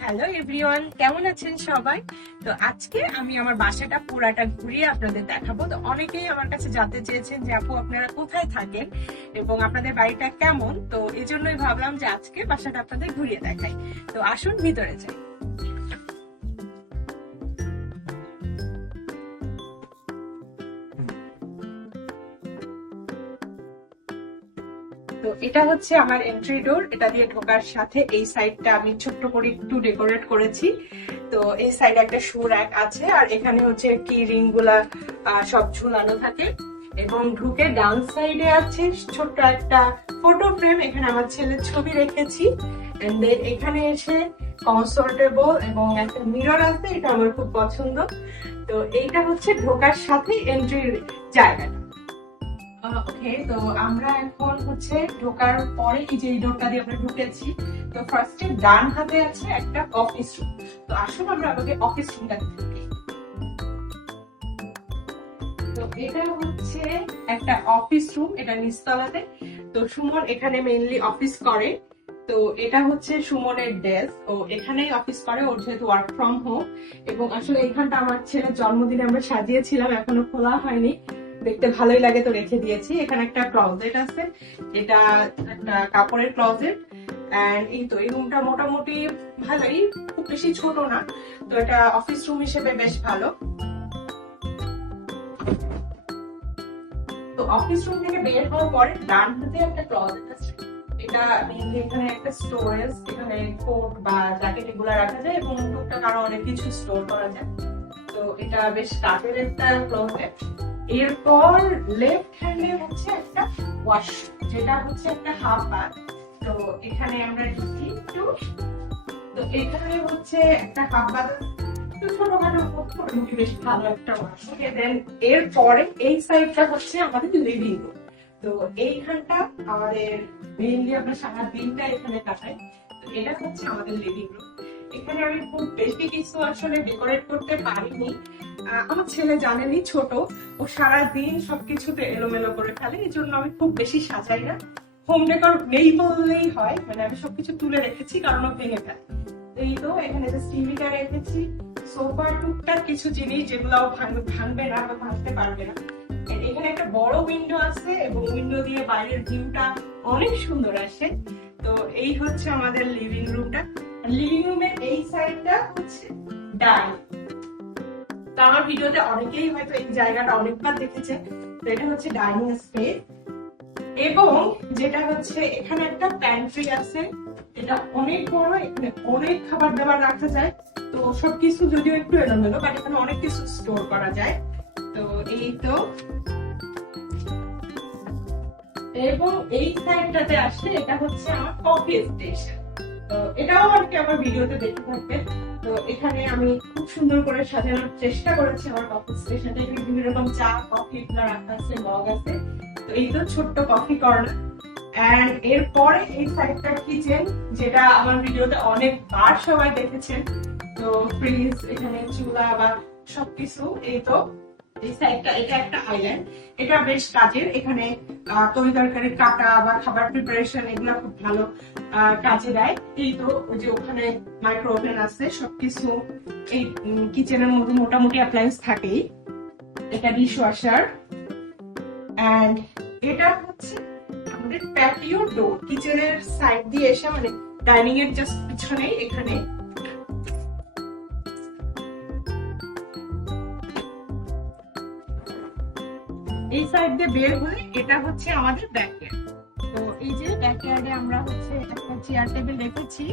Hello everyone কেমন আছেন সবাই? তো আজকে আমি আমার বাসাটা পুরাটা ঘুরিয়ে আপনাদের দেখাবো। তো অনেকেই আমার কাছে জানতে চেয়েছেন যে, আপু, আপনারা কোথায় থাকেন এবং আপনাদের বাড়িটা কেমন? তো এই জন্যই ভাবলাম যে, আজকে বাসাটা আপনাদের ঘুরিয়ে দেখাই। তো আসুন ভিতরে যাই। তো এটা হচ্ছে আমার এন্ট্রি ডোর এটা দিয়ে ঢোকার সাথে এই সাইডটা আমি ছোট্ট করে একটু ডেকোরেট করেছি। তো এই সাইডে একটা শু র্যাক আছে, আর এখানে হচ্ছে কি রিংগুলা সব ঝুলানো থাকে। এবং ঢুকে ডান সাইডে আছে ছোট্ট একটা ফটো ফ্রেম এখানে আমার ছেলের ছবি রেখেছি। এন্ড এখানে এসে কনসোল টেবল এবং একটা মিরর আছে, এটা আমার খুব পছন্দ। তো এইটা হচ্ছে ঢোকার সাথে এন্ট্রির জায়গাটা। ওকে তো আমরা এখন হচ্ছে ঢোকার পরে এই ডোরটা দিয়ে আমরা ঢুকেছি, তো ফার্স্টে ডান হাতে আছে একটা অফিস রুম তো আসুন আমরা অফিস রুমটা তো এটা হচ্ছে একটা অফিস রুম এটা তো সুমন এখানে মেইনলি অফিস করে। তো এটা হচ্ছে সুমনের ডেস্ক ও এখানেই অফিস করে, ওর যেহেতু ওয়ার্ক ফ্রম হোম এবং আসলে এখানটা আমার ছেলের জন্মদিনে আমরা সাজিয়েছিলাম, এখনও খোলা হয়নি। দেখতে ভালোই লাগে তো রেখে দিয়েছি। এখানে একটা ক্লজেট আছে, এটা একটা কাপড়ের ক্লজেট এন্ড এই তো, এই রুমটা মোটামুটি ভালোই, খুব বেশি ছোট না, তো এটা অফিস রুম হিসেবে বেশ ভালো। তো অফিস রুম থেকে বের হওয়ার পরে ডান হাতে একটা ক্লজেট আছে। এটা এখানে একটা স্টোরেজ এখানে কোট বা জ্যাকেট এগুলো রাখা যায় এবং টুকটাক আরও অনেক কিছু স্টোর করা যায়। তো এটা বেশ কাঠের একটা ক্লোজেট এরপর লেফট হ্যান্ডে হচ্ছে একটা ওয়াশ যেটা হচ্ছে একটা হাফ বাথ তো এখানে আমরা ঢুকি একটু। তো এখানে হচ্ছে একটা হাফ বাথ ছোটখাটো বেশ ভালো একটা এরপরে এই সাইডটা হচ্ছে আমাদের লিভিং রুম তো এইখানটা আমাদের মেইনলি আমরা সারা এখানে কাটাই। তো এটা হচ্ছে আমাদের লিভিং রুম এখানে আমি খুব বেশি কিছু আসলে ডেকোরেট করতে পারিনি। আমার ছেলে জানেনি, ছোট। ও সারা দিন সবকিছুতে এলোমেলো করে ফেলে, এই জন্য আমি খুব বেশি সাজাই না। হোম ডেকোর নেই বললেই হয় মানে আমি সবকিছু তুলে রেখেছি, কারণ ও ভেঙে ফেলে। এই তো, এখানে যে টিভিটা রেখেছি সোফার টুকটাক কিছু জিনিস যেগুলো ভাঙবে না বা ভাঙতে পারবে না। এখানে একটা বড় উইন্ডো আছে, এবং উইন্ডো দিয়ে বাইরের ভিউটা অনেক সুন্দর আসে। তো এই হচ্ছে আমাদের লিভিং রুমটা লিভিং রুমের এই সাইডটা হচ্ছে ডাইনিং। তো আমার ভিডিওতে অনেকেই হয়তো এই জায়গাটা অনেকবার দেখেছে, তো এটা হচ্ছে ডাইনিং স্পেস এবং যেটা হচ্ছে, এখানে একটা প্যান্ট্রি আছে, এটা অনেক বড়, এখানে অনেক খাবার দাবার রাখা যায়। তো সবকিছু যদিও একটু এলোমেলো বাট এখানে অনেক কিছু স্টোর করা যায়। তো এই তো। এবং এই সাইডটাতে আসলে এটা হচ্ছে আমার কফি স্টেশন তো এটাও আর কি আমার ভিডিওতে দেখে থাকবেন। তো এখানে আমি খুব সুন্দর করে সাজানোর চেষ্টা করেছি আমার কফি স্টেশনটা এখানে বিভিন্ন রকম চা কফি এগুলো রাখা আছে, মগ আছে। তো এই তো ছোট্ট কফি কর্নার এন্ড এরপরে এই সাইডটা কিচেন যেটা আমার ভিডিওতে অনেকবার সবাই দেখেছেন। তো ফ্রিজ এখানে চুলা বা সবকিছু, এই তো। এই মধ্যে মোটামুটি থাকেই। এটা এটা হচ্ছে সাইড দিয়ে এসে মানে ডাইনিং এর জাস্ট পিছনেই এখানে এই সাইড দিয়ে বের হলে এটা হচ্ছে আমাদের ব্যাকয়ার্ড তো এই যে ব্যাকয়ার্ডে আমরা হচ্ছে একটা চেয়ার টেবিল রেখেছি।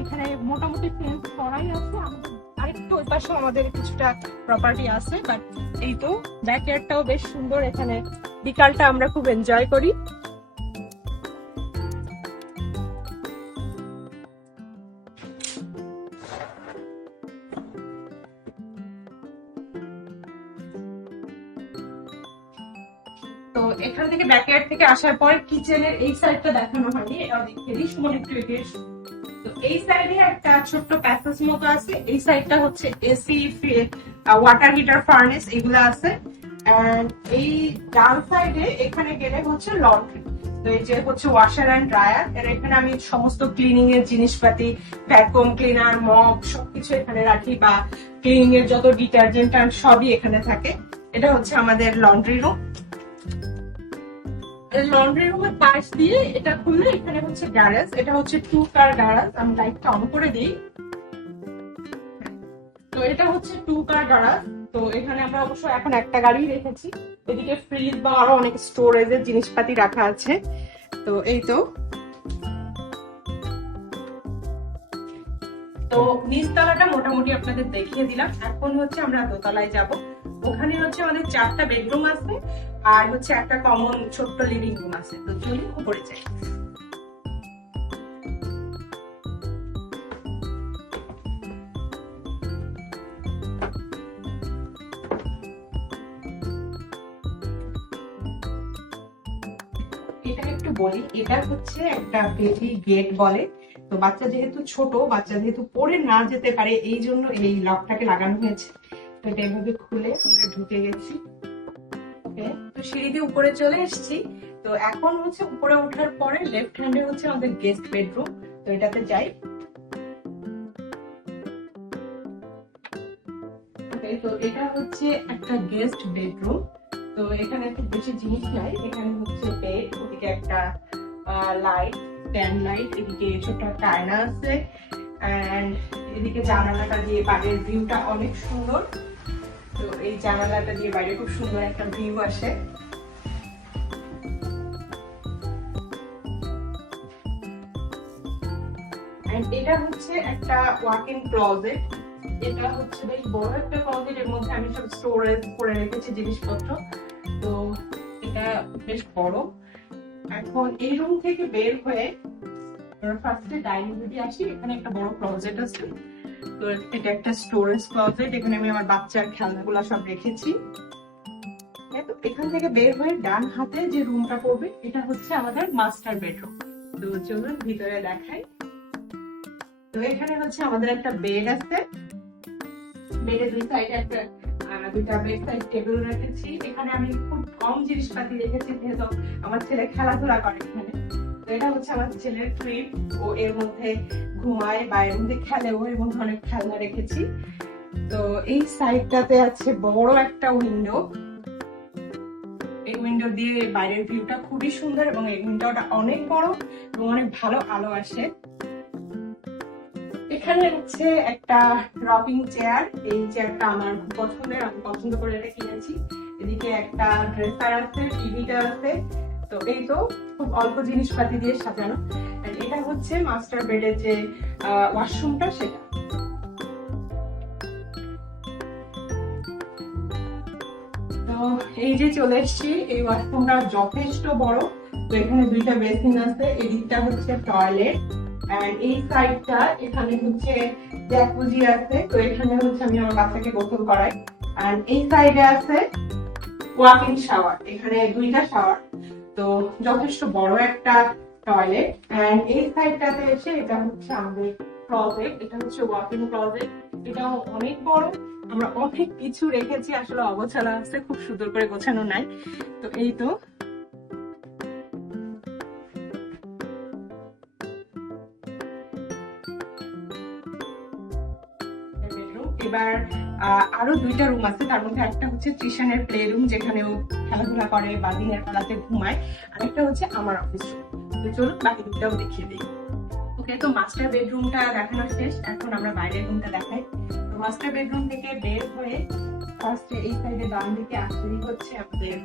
এখানে মোটামুটি ফেন্স করাই আছে। আমাদের আরেকটু ওই পাশে আমাদের কিছুটা প্রপার্টি আছে বাট এই তো ব্যাকয়ার্ডটাও বেশ সুন্দর। এখানে বিকালটা আমরা খুব এনজয় করি। ব্যাকয়ার্ড থেকে আসার পর কিচেনের এই সাইডটা দেখানো হয়নি দেখিয়ে দিই সুমন একটু। তো এই সাইডে একটা ছোট্ট প্যাসেজ মতো আছে, এই সাইডটা হচ্ছে এসি ওয়াটার হিটার ফার্নেস এগুলো আছে। এই ডান সাইডে এখানে গেলে হচ্ছে লন্ড্রি তো এই যে হচ্ছে ওয়াশার অ্যান্ড ড্রায়ার এর এখানে আমি সমস্ত ক্লিনিং এর জিনিসপাতি ভ্যাকুয়াম ক্লিনার মগ সবকিছু এখানে রাখি বা ক্লিনিং এর যত ডিটারজেন্ট সবই এখানে থাকে। এটা হচ্ছে আমাদের লন্ড্রি রুম লন্ড্রি রুমের পাশ দিয়ে এটা খুললে এখানে হচ্ছে গ্যারেজ এটা হচ্ছে টু কার গ্যারেজ আমি লাইটটা অন করে দিই। তো এটা হচ্ছে টু কার গ্যারাজ তো এখানে আমরা অবশ্য এখন একটা গাড়ি রেখেছি। এদিকে ফ্রিজ বা আরও অনেক স্টোরেজের জিনিসপাতি রাখা আছে। তো এই তো। তো নিচতলাটা মোটামুটি আপনাদের দেখিয়ে দিলাম। এখন হচ্ছে আমরা দোতলায় যাব। ওখানে হচ্ছে আমাদের চারটা বেডরুম আছে। আর হচ্ছে একটা কমন ছোট্ট লিভিং রুম আছে, তো চলুন উপরে যাই। এটা একটু বলি, এটা হচ্ছে একটা বেবি গেট বলে। তো বাচ্চা যেহেতু ছোট, বাচ্চা যেহেতু পড়ে না যেতে পারে, এই জন্য এই লকটাকে লাগানো হয়েছে। তো এটা এভাবে খুলে আমরা ঢুকে গেছি। সিঁড়ি দিয়ে উপরে চলে এসেছি। তো এখন হচ্ছে উপরে ওঠার পরে লেফট হ্যান্ডে হচ্ছে আমাদের গেস্ট বেডরুম তো এটাতে যাই। তো এটা হচ্ছে একটা গেস্ট বেডরুম তো এখানে খুব বেশি জিনিস নাই। এখানে হচ্ছে বেড ওদিকে একটা লাইট স্ট্যান্ড লাইট এদিকে ছোট একটা আয়না আছে। অ্যান্ড এদিকে জানালাটা দিয়ে বাইরের ভিউটা অনেক সুন্দর। তো এই জানালাটা দিয়ে বাইরে খুব সুন্দর একটা ভিউ আসে। এটা হচ্ছে একটা ওয়াক ইন ক্লজেট এটা হচ্ছে বেশ বড় একটা ক্লজেট এর মধ্যে আমি সব স্টোরেজ করে রেখেছি জিনিসপত্র। তো এটা বেশ বড়। এখন এই রুম থেকে বের হয়ে ফার্স্টে ডাইনিং রুমে আসি, এখানে একটা বড় ক্লজেট আছে। তো এটা একটা স্টোরেজ ক্লজেট এখানে আমি আমার বাচ্চার খেলনাগুলো সব রেখেছি। এখান থেকে বের হয়ে ডান হাতে যে রুমটা পড়বে এটা হচ্ছে আমাদের মাস্টার বেডরুম তো চলুন ভিতরে দেখাই। তো এখানে হচ্ছে আমাদের একটা বেড আছে। বেডের দুই সাইডে একটা দুইটা বেড সাইড টেবিল রেখেছি। এখানে আমি খুব কম জিনিসপাতি রেখেছি, যেহেতু আমার ছেলে খেলাধুলা করে এখানে। এটা হচ্ছে আমার ছেলের ট্রিপ ও এর মধ্যে ঘুমায় বা এর মধ্যে এর মধ্যে অনেক খেলনা রেখেছি। তো এই সাইডটাতে আছে বড় একটা উইন্ডো এই উইন্ডো দিয়ে বাইরের ভিউটা খুবই সুন্দর এবং এই উইন্ডোটা অনেক বড় এবং অনেক ভালো আলো আসে। এখানে হচ্ছে একটা রকিং চেয়ার এই চেয়ারটা আমার খুব পছন্দের, আমি পছন্দ করে এটা কিনেছি। এদিকে একটা ড্রেসার আছে টিভিটা আছে। তো এই তো খুব অল্প জিনিসপাতি দিয়ে সাজানো। এটা হচ্ছে মাস্টার বেডের যে ওয়াশরুমটা, সেটা। এই যে চলে এসেছি, এই ওয়াশরুমটা যথেষ্ট বড়। তো এখানে দুইটা বেসিন আছে, এদিকটা হচ্ছে টয়লেট। এন্ড এই সাইডটা, এখানে হচ্ছে জ্যাকুজি আছে, তো এখানে হচ্ছে আমি আমার বাচ্চাকে গোসল করাই। এন্ড এই সাইডে আছে ওয়াকিং শাওয়ার এখানে দুইটা শাওয়ার তো যথেষ্ট বড় একটা টয়লেট এন্ড এই সাইডটাতে এসে এটা হচ্ছে আমাদের ক্লজেট এটা হচ্ছে ওয়াকিং ক্লজেট এটাও অনেক বড়। আমরা অনেক কিছু রেখেছি, আসলে অগোছালো আছে, খুব সুন্দর করে গোছানো নাই। তো এই তো। এবার আরও দুইটা রুম আছে, তার মধ্যে একটা হচ্ছে ত্রিশানের প্লে রুম যেখানে খেলাধুলা করে বা দিনের বেলাতে ঘুমায় আর একটা হচ্ছে আমার অফিস রুম চলুন বাকি দুটাও দেখিয়ে দিই। ওকে, তো মাস্টার বেডরুমটা দেখানো শেষ। এখন আমরা বাইরের রুমটা দেখাই। তো মাস্টার বেডরুম থেকে বের হয়ে ফার্স্টে এই সাইডে ডান দিকে আসলেই হচ্ছে আমাদের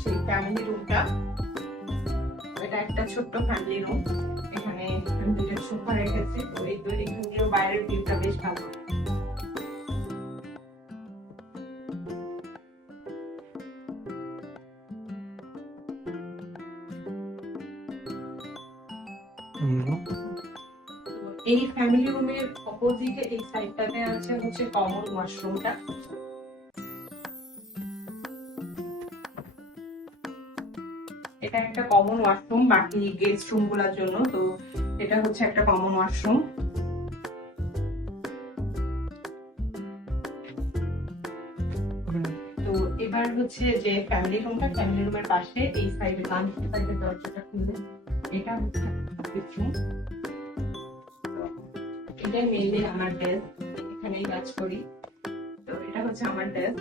সেই ফ্যামিলি রুমটা এটা একটা ছোট্ট ফ্যামিলি রুম এখানে দুইটা সোফা রেখেছি। তো এই দুই দিয়েও বাইরের ভিউটা এই ফ্যামিলি রুমের অপোজিটে এই সাইডটাতে আছে হচ্ছে কমন ওয়াশরুমটা এটা একটা কমন ওয়াশরুম বাকি গেস্ট রুমগুলার জন্য। তো এটা হচ্ছে একটা কমন ওয়াশরুম তো এবার হচ্ছে যে ফ্যামিলি রুমটা ফ্যামিলি রুমের পাশে এই সাইডে ডান সাইডের দরজাটা খুললে এটা হচ্ছে বেডরুম এটাই মেনলি আমার ডেস্ক এখানেই কাজ করি। তো এটা হচ্ছে আমার ডেস্ক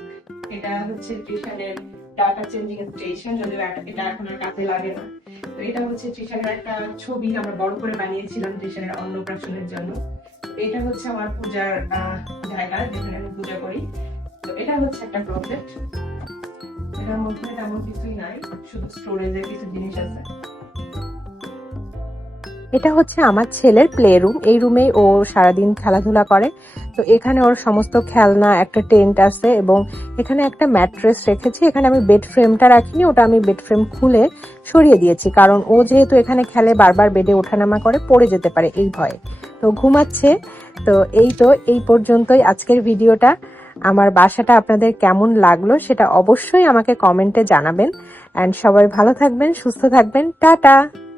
এটা হচ্ছে স্টেশনের ডাটা চেঞ্জিং স্টেশন যদিও এটা- এখন আর কাজে লাগে না। তো এটা হচ্ছে স্টেশনের একটা ছবি আমরা বড় করে বানিয়েছিলাম স্টেশনের অন্নপ্রাশনের জন্য। এটা হচ্ছে আমার পূজার জায়গা যেখানে আমি পূজা করি। তো এটা হচ্ছে একটা ক্লোজেট এটার মধ্যে তেমন কিছুই নাই, শুধু স্টোরেজের কিছু জিনিস আছে। এটা হচ্ছে আমার ছেলের প্লে রুম এই রুমেই ও সারাদিন খেলাধুলা করে। তো এখানে ওর সমস্ত খেলনা, একটা টেন্ট আছে এবং এখানে একটা ম্যাট্রেস রেখেছি। এখানে আমি বেড ফ্রেমটা রাখিনি, ওটা আমি বেড ফ্রেম খুলে সরিয়ে দিয়েছি। কারণ ও যেহেতু এখানে খেলে, বারবার বেডে ওঠানামা করে, পড়ে যেতে পারে এই ভয়ে। তো ঘুমাচ্ছে। তো এই তো, এই পর্যন্তই আজকের ভিডিওটা। আমার বাসাটা আপনাদের কেমন লাগল সেটা অবশ্যই আমাকে কমেন্টে জানাবেন। অ্যান্ড সবাই ভালো থাকবেন, সুস্থ থাকবেন। টাটা!